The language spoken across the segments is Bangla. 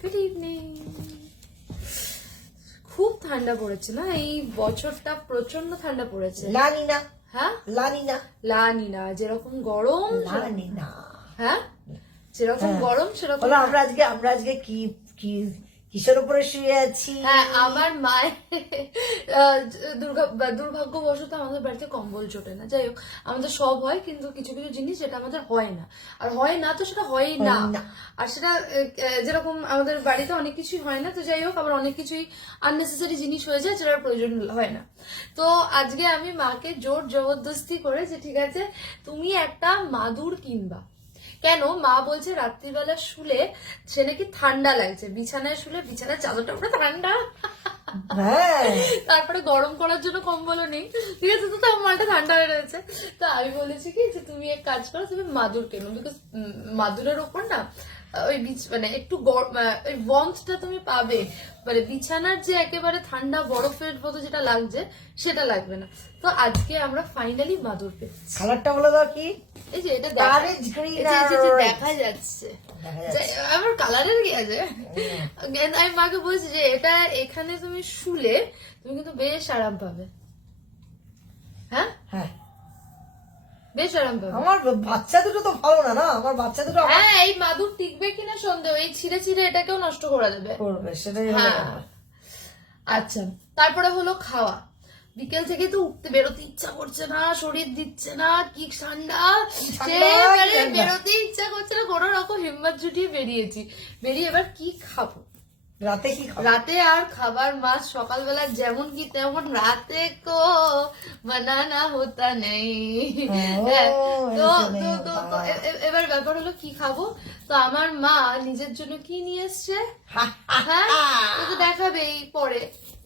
Good evening. খুব ঠান্ডা পড়েছে না এই বছরটা, প্রচন্ড ঠান্ডা পড়েছে। লানিনা, হ্যাঁ লানিনা, লানিনা, যেরকম গরম লানিনা। হ্যাঁ যেরকম গরম সেরকম। বলো আমরা আজকে কি কি কিসের উপরে শুয়ে আছি? হ্যাঁ, আমার মায়ের দুর্ভাগ্যবশত আমাদের বাড়িতে কম্বল জোটে না। যাই হোক, আমাদের সব হয়, কিন্তু কিছু কিছু জিনিস যেটা আমাদের হয় না, আর হয় না তো সেটা হয়ই না। আর সেটা যেরকম আমাদের বাড়িতে অনেক কিছুই হয় না, তো যাই হোক আবার অনেক কিছুই আননেসেসারি জিনিস হয়ে যায় যেটার প্রয়োজন হয় না। তো আজকে আমি মাকে জোর জবরদস্তি করে যে ঠিক আছে তুমি একটা মাদুর কিনবা। কেন? মা বলছে রাত্রিবেলা শুলে সে নাকি ঠান্ডা লাগছে, বিছানায় শুলে বিছানার চাদরটা পুরো ঠান্ডা, তারপরে গরম করার জন্য কম্বলও নেই। ঠিক আছে, তো তার মাটা ঠান্ডা হয়ে রয়েছে। তো আমি বলেছি কি যে তুমি এক কাজ করো, তুমি মাদুর কেনো, বিকজ মাদুরের ওপর না ওই মানে একটু ওই ওয়ার্মথটা তুমি পাবে, মানে বিছানার যে একেবারে ঠান্ডা বরফের মতো যেটা লাগছে সেটা লাগবে না। তো আজকে আমরা ফাইনালি মাদুর পেয়েছি। কালারটা বলে দাও কি? এই যে এটা দেখা যাচ্ছে, আমার কালারের কি আছে। আমি মাকে বলছি যে এটা এখানে তুমি শুলে তুমি কিন্তু বেশ আরাম পাবে। হ্যাঁ হ্যাঁ, বেশ আরাম পাবে। আমার বাচ্চা দুটো তো ভালো না, আমার বাচ্চা দুটো হ্যাঁ, এই মাদুর টিকবে কিনা সন্দেহ, এই ছিঁড়ে ছিঁড়ে এটাকেও নষ্ট করে দেবে। করবে সেটাই। হ্যাঁ, আচ্ছা, তারপরে হলো খাওয়া। বিকেল থেকে তো উঠতে বেরোতে ইচ্ছা করছে না, শরীর দিচ্ছে না, কি ঠান্ডা, বেরোতে ইচ্ছা করছে না, কোন রকম হিম্মত জুটিয়ে বেরিয়েছি। বেরিয়ে এবার কি খাবো, রাতে কি খাবো? রাতে আর খাবার মাছ সকালবেলা যেমন কি তেমন, রাতে কো বানানা হতা নেই। তো এবার ব্যাপার হলো কি খাবো। তো আমার মা নিজের জন্য কি নিয়ে এসছে, হ্যাঁ তো দেখাবেই পরে,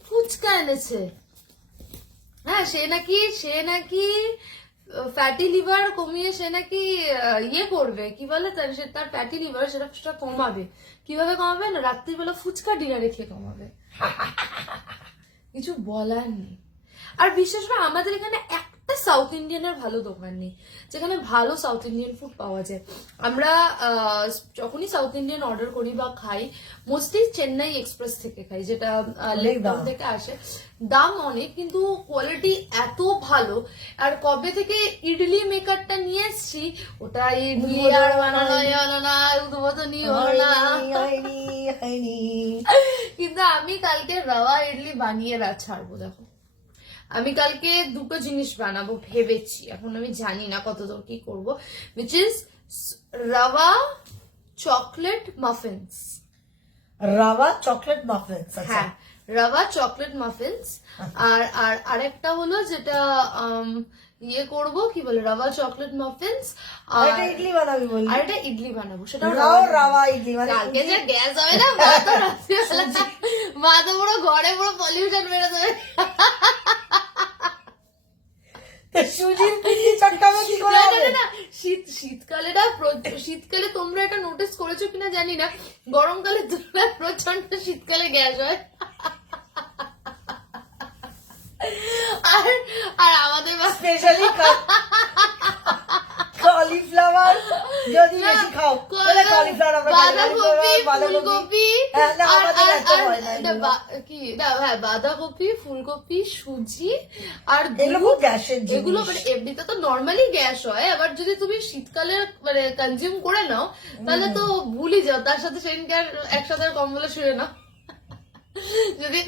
ফুচকা এনেছে। হ্যাঁ, সে নাকি ফ্যাটি লিভার কমিয়ে সে নাকি ইয়ে করবে, কি বলে তার ফ্যাটি লিভার সেটা কমাবে। কিভাবে কমাবে না, রাত্রিবেলা ফুচকা ডিনারে খেয়ে কমাবে। কিছু বলার নেই। আর বিশেষ করে আমাদের এখানে একটা সাউথ ইন্ডিয়ানের ভালো দোকান নেই যেখানে ভালো সাউথ ইন্ডিয়ান ফুড পাওয়া যায়। আমরা যখনই সাউথ ইন্ডিয়ান অর্ডার করি বা খাই, মোস্টলি চেন্নাই এক্সপ্রেস থেকে খাই, যেটা লেকটাউন থেকে আসে। দাম অনেক, কিন্তু কোয়ালিটি এত ভালো। আর কবে থেকে ইডলি মেকারটা নিয়ে এসছি, ওটা ইডলি আর বানানো হলো না, উদ্বোধনই হলো না। কিন্তু আমি কালকে রাওয়া ইডলি বানিয়ে ছাড়বো। দেখো, আমি কালকে দুটো জিনিস বানাবো ভেবেছি, এখন আমি জানি না কতদূর কি করবো, which is rava chocolate muffins. Rava chocolate muffins? হ্যাঁ, রাওয়া চকলেট মাফিনস। আর আরেকটা হলো যেটা ইয়ে করব, কি বলে, রাওয়া চকলেট মাফিনস। আর ইডলি বানাবি বলি? আর এটা ইডলি বানাবো, সেটা রাওয়া ইডলি। মানে কালকে যে গ্যাস হবে না, মা তো পুরো ঘরে পুরো পলিউশন বেরো যাবে। সুজির পিঠে চটকাবে কি করে? না, শীতকালে তোমরা এটা নোটিস করেছো কিনা জানি না, গরমকালে তুলনায় প্রচন্ড শীতকালে গ্যাস হয়। আর আমাদের স্পেশালি কলিফ্লাওয়ার যদি বেশি খাও, কলিফ্লাওয়ার, ফুলকপি, বাঁধাকপি, ফুলকপি, সুজি আর এগুলো মানে এমনিতে তো নর্মালি গ্যাস হয়। আবার যদি তুমি শীতকালে মানে কনজিউম করে নাও তাহলে তো ভুলই যাও, তার সাথে সেদিনকে আর একসাথে কম্বলে শুয়ে নাও। যদি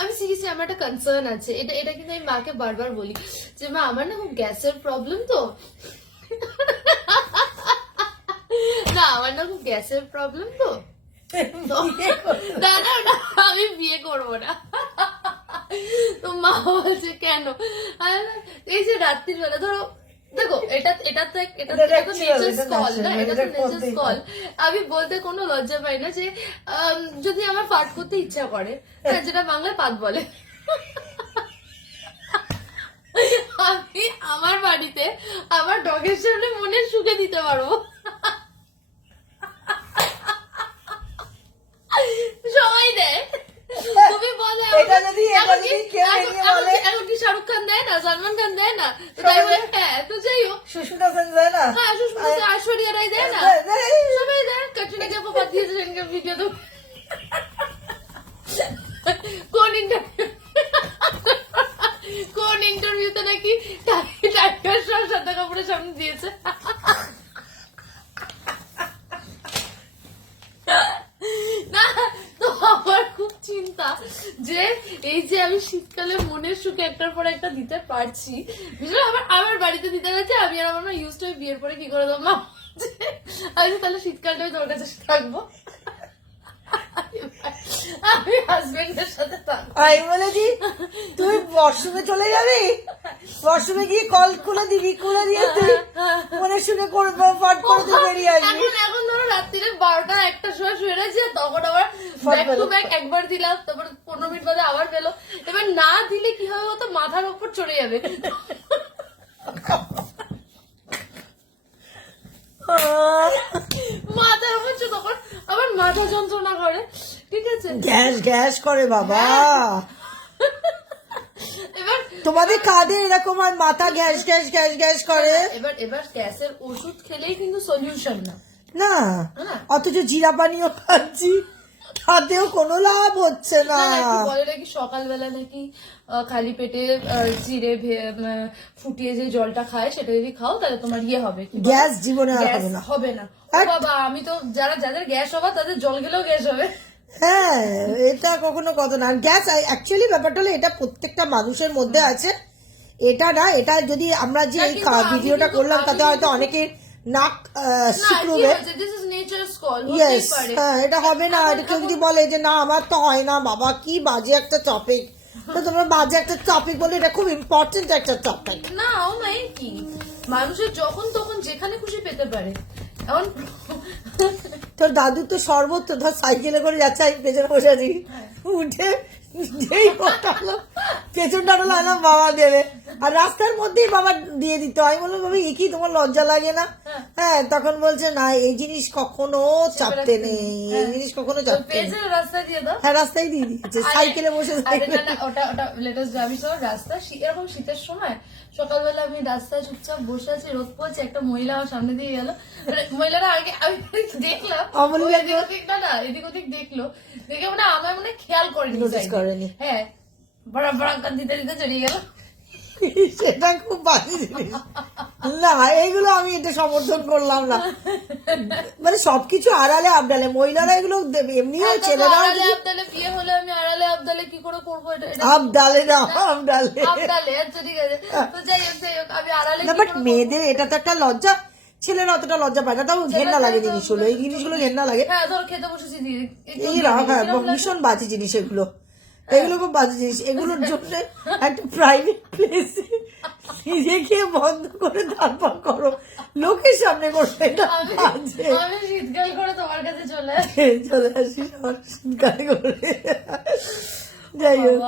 আমি সিরিয়াসলি, আমার একটা কনসার্ন আছে, এটা কিন্তু আমি মাকে বারবার বলি যে মা আমার না খুব গ্যাসের প্রবলেম, তো না আমার না খুব গ্যাসের প্রবলেম, তো না আমি বিয়ে করবো না। তো মা বলছে কেন? এই যে রাত্রির বেলা ধরো, দেখো এটা তো নেচার্স কল না, এটা তো নেচার্স কল। আমি বলতে কোনো লজ্জা পাই না যে যদি আমার পাঠ করতে ইচ্ছা করে, যেটা বাংলায় পাত বলে, আমি আমার বাড়িতে আমার ডগের সামনে মনের সুখে দিতে পারবো। সবাই দেয়, তুমি বলো এখন কি শাহরুখ খান দেয় না, সলমান খান দেয় না, হ্যাঁ তো যাই হোক, সুস্মিতা সেন দেয় না, হ্যাঁ সুস্মিতা, ঐশ্বরিয়া রায় দেয় না, সবাই দেয়। ক্যাটরিনা কাইফ বাদ দিয়েছে তোমাকে ভিডিও দেবো। কোন ইন্টারভিউতে নাকি টাইগার শ্রফ শ্রদ্ধা কাপুরের সামনে দিয়েছে। না তো আমার খুব চিন্তা যে এই যে আমি শীতকালে মনের সুখে একটার পর একটা দিতে পারছি, বিশেষ আমার বাড়িতে দিতে গেছে, আমি আর আমার ইউজ টু বিয়ের পরে কি করে দেবো মা, আমি তাহলে শীতকালটাই তোর কাছে থাকবো, আমি হাজবেন্ডের সাথে থাকবো। আমি বলেছি তুই ওয়াশরুমে চলে যাবি, ওয়াশরুমে গিয়ে কল খুলে দিবি, খুলে দিয়ে তুই মনের সুখে করবো পাঠ করে তুই বেরিয়ে আসবি। এখন ধরো রাত্রিরে 12টা-1টার সময় শুয়ে রয়েছে, তখন আবার ব্যাক টু ব্যাক একবার দিলাম, তারপর 15 মিনিট বাদে আবার পেলো। এবার না দিলে কি হবে বলতো, মাথার উপর চড়ে যাবে, মাথার উপর তখন আবার মাথা যন্ত্রণা করে, ঠিক আছে, গ্যাস গ্যাস করে বাবা। এবার তোমাদের কাঁধে এরকম আর মাথা গ্যাস গ্যাস গ্যাস গ্যাস করে? এবার গ্যাসের ওষুধ খেলেই কিন্তু সলিউশন না, না, অথচ জিরা পানিও খাচ্ছি, তাতেও কোনো লাভ হচ্ছে না। বলে নাকি সকালবেলা নাকি খালি পেটে জিরে ফুটিয়ে যে জলটা খায় সেটা যদি খাও তাহলে তোমার ইয়ে হবে, গ্যাস জীবনে আর হবে না। হবে না। ও বাবা, আমি তো যাদের গ্যাস হবে তাদের জল গেলেও গ্যাস হবে। হ্যাঁ, এটা কখনো কথা না। গ্যাস অ্যাকচুয়ালি ব্যাপারটা হলো এটা প্রত্যেকটা মানুষের মধ্যে আছে, এটা না, এটা যদি আমরা যে এই ভিডিওটা করলাম তাতে হয়তো অনেকের নাক শিখবে, হ্যাঁ এটা হবে না। এটা কেউ যদি বলে যে না আমার তো হয় না, বাবা কি বাজে একটা টপিক, তো তোমার বাজে একটা টপিক বলে, এটা খুব ইম্পর্টেন্ট একটা টপিক না। ও নাই কি, মানুষের যখন তখন যেখানে খুশি পেতে পারে। এখন তোর দাদু তো সর্বত্র, ধর সাইকেলে করে যাচ্ছে, আমি পেছনে বসে আছি, উঠে যেই ওঠালো পেছনটা হলো বাবা দেবে, আর রাস্তার মধ্যেই বাবা দিয়ে দিত। আমি বললাম বাবা এ কি তোমার লজ্জা লাগে না? হ্যাঁ, তখন বলছে না এই জিনিস কখনো চাপতে নেই, এই জিনিস কখনো চাপতে নেই। রাস্তায় দিয়ে দাও, হ্যাঁ রাস্তায় দিয়ে দিচ্ছে, সাইকেলে বসে। ওটা লেটেস্ট যাবি সব রাস্তা, এরকম শীতের সময় সকালবেলা আমি রাস্তায় চুপচাপ বসে আছি, রোদ পড়ছে, একটা মহিলা আমার সামনে দিয়ে গেল, মহিলারা আগে আমি দেখলাম না এদিক ওদিক দেখলো, দেখে মানে আমার মনে খেয়াল করেনি, হ্যাঁ বড় বড় দিতে দিতে চলে গেল। সেটা খুব বাজে জিনিস না, এইগুলো আমি এটা সমর্থন করলাম না। মানে সবকিছু আড়ালে আবডালে, মহিলারা এগুলো এমনি, ছেলেরা আবডালে বিয়ে হলে আমি আড়ালে আবডালে কি করে করবো? আবডালে না, আবডালে আবডালে, আচ্ছা ঠিক আছে। তো যাই হোক আমি আড়ালে না, বাট মেয়েদের এটা তো একটা লজ্জা, ছেলেরা অতটা লজ্জা পায় না, তাও ঘেন্না লাগে জিনিসগুলো, এই জিনিসগুলো ঘেন্না লাগে। হ্যাঁ ধর খেতে বসেছি হ্যাঁ ভীষণ বাজে জিনিস এগুলো, এগুলো খুব বাজে জিনিস। এগুলোর জন্য একটা প্রাইভেট প্লেসে নিজেকে বন্ধ করে তারপর করো, লোকের সামনে করো, এটা বাজে। আমি শীতকাল করে তোমার কাছে চলে আসি শীতকাল করে। যাই হোক,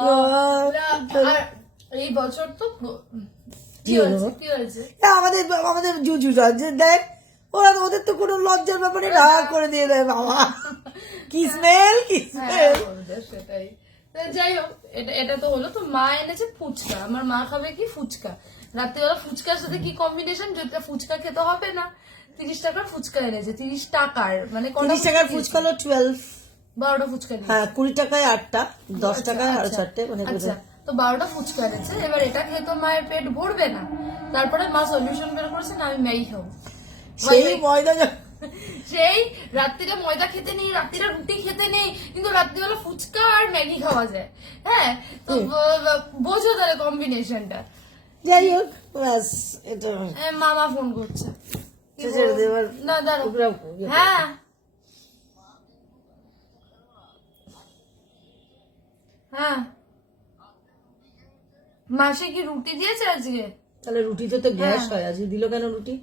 এই বছর তো কি হয়েছে আমাদের জুজু যে দেখ, ওদের তো কোনো লজ্জার ব্যাপারে না করে দিয়ে দেয় বাবা, কি স্মেল কি স্মেল। সেটাই, যাই হোক এটা তো হলো। তো মা এনেছে ফুচকা, আমার মা খাবে কি ফুচকা, রাত্রিবেলা ফুচকার সাথে কি কম্বিনেশন, যেটা ফুচকা খেতে হবে না, 30 টাকার ফুচকা এনেছে, 30 টাকার মানে 30 টাকার ফুচকা হলো 12টা ফুচকা, হ্যাঁ 20 টাকায় 8টা, 10 টাকায় 4.5টে, মানে তো 12টা ফুচকা এনেছে। এবার এটা খেয়ে তো মায়ের পেট ভরবে না, তারপরে মা সলিউশন বের করেছে না আমি ম্যাগি খাবো। সেই ময়দা, সেই রাত্রিরে ময়দা খেতে নেই, রাত্রিরে রুটি খেতে নেই, কিন্তু রাত্রিবেলা ফুচকা আর ম্যাগি খাওয়া যায়। হ্যাঁ, তো বোঝো তাহলে কম্বিনেশনটা। যাই হোক ব্যাস, এটা মামা ফোন করছে, না দাঁড়ো, হ্যাঁ হ্যাঁ মাসে কি রুটি দিয়েছে আজকে? তাহলে রুটিতে তো গ্যাস হয়, আজকে দিল কেন রুটি?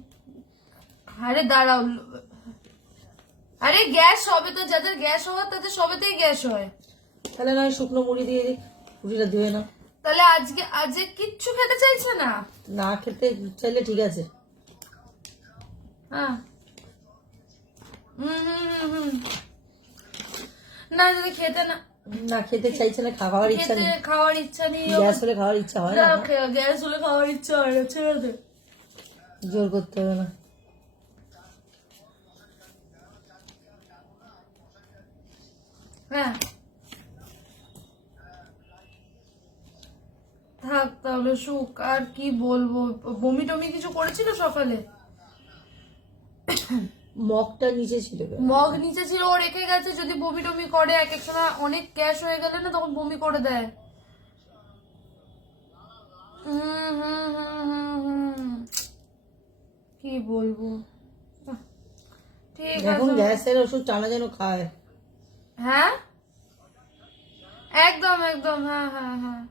আরে দাঁড়াও, আরে গ্যাস হবে তো, যাদের গ্যাস হওয়ার তাদের সবেতেই গ্যাস হয়। তাহলে নয় শুকনো মুড়ি দিয়ে দিই, রুটিটা ধুয়ে না। তাহলে আজকে কিচ্ছু খেতে চাইছে না? না খেতে চাইলে ঠিক আছে। হ্যাঁ না যদি খেতে না খেতে চাইছে না, খাওয়ার ইচ্ছা নেই, খাওয়ার ইচ্ছা নেই, গ্যাস হলে খাওয়ার ইচ্ছা হয় না, গ্যাস হলে খাওয়ার ইচ্ছা হয় না, ছেড়ে দে, জোর করতে হবে না। হ্যাঁ থাক তাহলে সুখ, আর কি বলবো। বমি টমি কিছু করেছিল সকালে? মগটা নিচে ছিল কেন? মগ নিচে ছিল, ও রেখে গেছে। যদি বমি টমি করে এক এক সময় অনেক গ্যাস হয়ে গেলে না তখন বমি করে দেয়। কি বলবো, ঠিক এখন আছে। গ্যাসের ওষুধ টানা যেন খায়। হ্যাঁ একদম একদম, হ্যাঁ হ্যাঁ হ্যাঁ।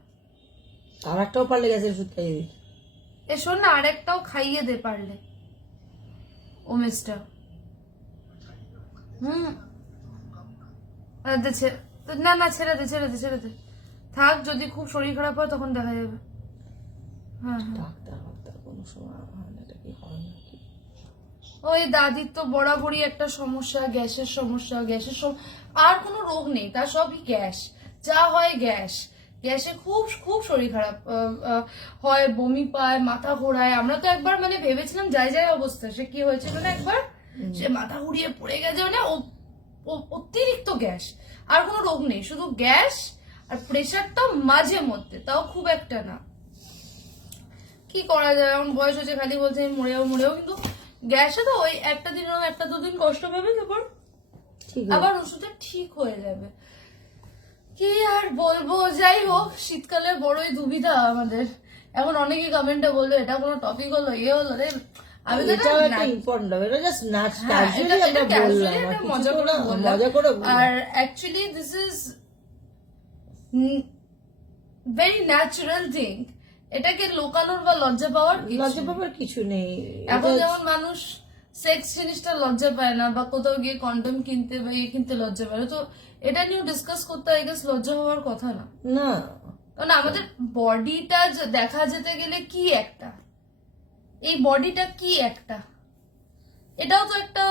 আর একটাও পারলে গ্যাসের ওষুধ খাইয়ে দিই। এ শোন না, আরেকটাও খাইয়ে দে পারলে ও মিস্টার। না না, ছেড়ে দে ছেড়ে দে ছেড়ে দে, থাক। যদি খুব শরীর খারাপ হয় তখন দেখা যাবে। হ্যাঁ হ্যাঁ। ডাক্তার কোনো সময় হয় না, এটা কি হয় নাকি? ওই দাদির তো বরাবরই একটা সমস্যা, গ্যাসের সমস্যা। আর কোনো রোগ নেই, তার সবই গ্যাস। যা হয় গ্যাস, গ্যাসে খুব খুব শরীর খারাপ হয়, বমি পায়, মাথা ঘোরায়। আমরা তো একবার মানে ভেবেছিলাম যাই যাই অবস্থা। সে কি হয়েছিল না একবার, সে মাথা ঘুরিয়ে পড়ে গেছে। মানে অতিরিক্ত গ্যাস, আর কোনো রোগ নেই, শুধু গ্যাস। আর প্রেশারটাও মাঝে মধ্যে, তাও খুব একটা না। কি করা যায়, এখন বয়স হচ্ছে, খালি বলছে আমি মরেও। কিন্তু গ্যাসে তো ওই একটা দিন একটা দুদিন কষ্ট পাবে, তারপর আবার ওষুধে ঠিক হয়ে যাবে। কি আর বলবো, যাই হোক। শীতকালে বড়ই দুবিধা আমাদের। এখন অনেকে কমেন্টে বললো এটা কোনো টপিক হলো, হলো রে। আমি তো এটাও একটা ইম্পর্টেন্ট হবে, এটা জাস্ট ক্যাজুয়ালি আমরা বললাম, মজা করে। আর actually this is very natural thing. এটাকে লোকানোর বা লজ্জা পাওয়ার কিছু নেই। এখন যেমন মানুষ সেক্স জিনিসটা লজ্জা পায় না, বা কোথাও গিয়ে কন্ডম কিনতে বা কিনতে লজ্জা পায় না, তো এটা নিয়ে ডিসকাস করতে আই গেস লজ্জা হওয়ার কথা না। না, কারণ আমাদের বডিটা দেখা যেতে গেলে কি একটা, এই বডিটা কি একটা, এটাও তো একটা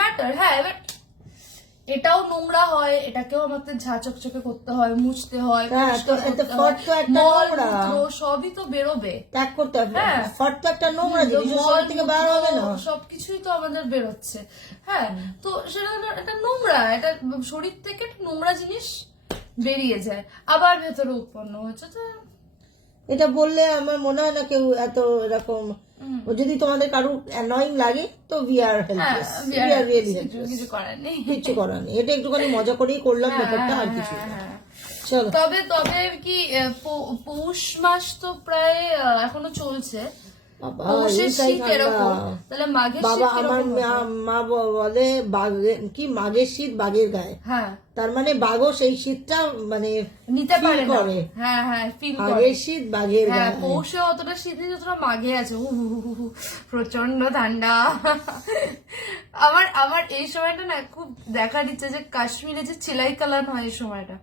ম্যাটার। হ্যাঁ, এবার এটাও নোংরা হয়, এটাকেও আমাদের ঝা চকচকে করতে হয়, মুছতে হয়, সবই তো বেরোবে, ত্যাগ করতে হবে। ফট তো একটা নোংরা জিনিস, শরীর থেকে বার হবে না, সবকিছুই তো আমাদের বেরোচ্ছে। হ্যাঁ, তো সেটা একটা নোংরা, এটা শরীর থেকে একটা নোংরা জিনিস বেরিয়ে যায়, আবার ভেতরে উৎপন্ন হচ্ছে। তো এটা বললে আমার মনে হয় না কেউ এত এরকম। যদি তোমাদের কারো অ্যানয়িং লাগে তো we are helpless, we are really helpless, কিছু করার নেই। এটা একটুখানি মজা করেই করলাম ব্যাপারটা, আর কিছু না। চলো, তবে কি পৌষ মাস তো প্রায় এখনো চলছে। বাবা আমার মা বলে কি মাঘের শীত বাঘের গায়ে। হ্যাঁ, তার মানে বাঘও সেই শীতটা মানে নিতে পারে করে। হ্যাঁ হ্যাঁ, মাঘের শীত বাঘের গায়ে। পৌষে অতটা শীত নেই যতটা মাঘে আছে। প্রচন্ড ঠান্ডা। আমার এই সময়টা না খুব দেখার ইচ্ছে যে কাশ্মীরে যে চিলাই কালান হয় এই সময়টা।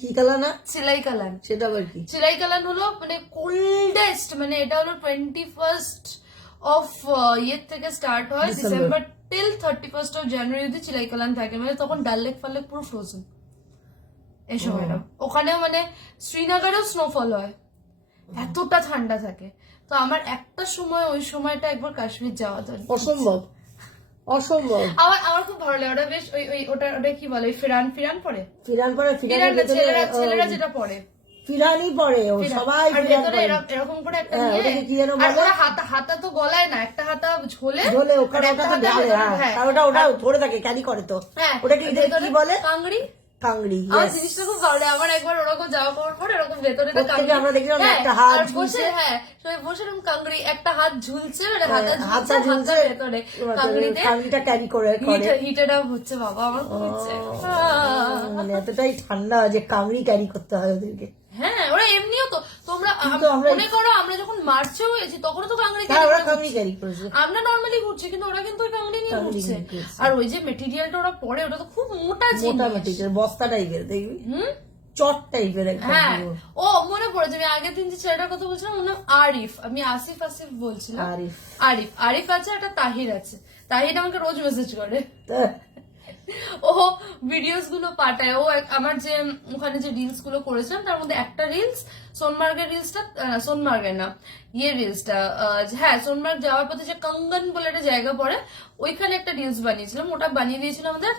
কি কালান? চিলাই কালান, সেটা আবার কি? চিলাই কালান হলো মানে কোল্ডেস্ট, মানে এটা হলো 21st অফ ইয়ের থেকে স্টার্ট হয়, December till 31st of January অব্দি চিলাই কালান থাকে। মানে তখন ডাল লেক ফাল লেক পুরো ফ্রোজেন এই সময়টা। ওখানেও মানে শ্রীনগরেও স্নোফল হয়, এতটা ঠান্ডা থাকে। তো আমার একটা সময় ওই সময়টা একবার কাশ্মীর যাওয়া দরকার। অসম্ভব। আমার খুব ভালো লাগে ওটা। বেশ ওটা কি বলে, ফিরান পরে ছেলেরা যেটা পরে ফিরানি পরে, ও সবাই এরকম করে একটা নিয়ে, আর ওরা হাতা তো গলায় না, একটা হাতা ঝোলে ওখানে ওটা তো ঢালে। ওটা ধরে থাকে, ক্যারি করে। তো ওটাকে কি বলে? কাংড়ি। আমার জিনিসটা খুব ভালো লাগে। আমার একবার ওরকম যাওয়া করার পর এরকম ভেতরে আমরা দেখলাম একটা হাত বসে, হ্যাঁ বসে এরকম কাংড়ি, একটা হাত ঝুলছে, হাতটা ঝুলছে ভেতরে কাংড়িটা ক্যারি করে হিটেড আপ হচ্ছে। বাবা আমার খুব ইচ্ছে, মানে এতটাই ঠান্ডা যে কাংড়ি ক্যারি করতে হয় ওদেরকে। হ্যাঁ, ওরা এমনিও তো, তোমরা মনে করো আমরা যখন মার্চেও গেছি তখনও তো কাংড়ি ক্যারি করেছে। আমরা নর্মালি ঘুরছি, কিন্তু ওরা কিন্তু ওই কাংড়ি নিয়ে ঘুরছে। আর ওই যে মেটেরিয়ালটা ওরা পরে, ওটা তো খুব মোটা জিনিস, বস্তা টাইপের, দেখবি চট টাইপের। হ্যাঁ, ও মনে পড়েছে, আমি আগের দিন যে ছেলেটার কথা বলছিলাম আরিফ, আমি আসিফ বলছিলাম। আরিফ আছে, একটা তাহির আছে। তাহির আমাকে রোজ মেসেজ করে, ও ভিডিওস গুলো পাঠায়। ও আমার যে ওখানে যে রিলস গুলো করেছিলাম তার মধ্যে একটা রিলস সোনমার্গের রিলসটা, সোনমার্গের না ইয়ে রিলসটা, হ্যাঁ সোনমার্গ যাওয়ার পথে যে কঙ্গন বলে একটা জায়গা পড়ে ওইখানে একটা রিলস বানিয়েছিলাম, ওটা বানিয়ে দিয়েছিল আমাদের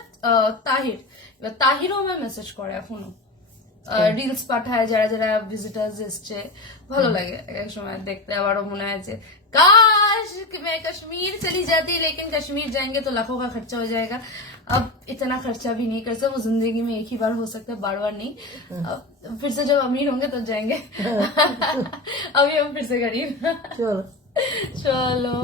তাহির। এবার তাহিরও আমায় মেসেজ করে এখনো, রিলস পাঠায় যারা যারা ভিজিটার্স এসছে, ভালো লাগে এক সময় দেখতে। আবারও মনে হয় যে काश कि मैं कश्मीर चली जाती, लेकिन कश्मीर जाएंगे तो लाखों का खर्चा हो जाएगा। अब इतना खर्चा भी नहीं कर सकते, वो जिंदगी में एक ही बार हो सकता है, बार बार नहीं। अब फिर से जब अमीर होंगे तब जाएंगे। अभी हम फिर से गरीब। চলো चलो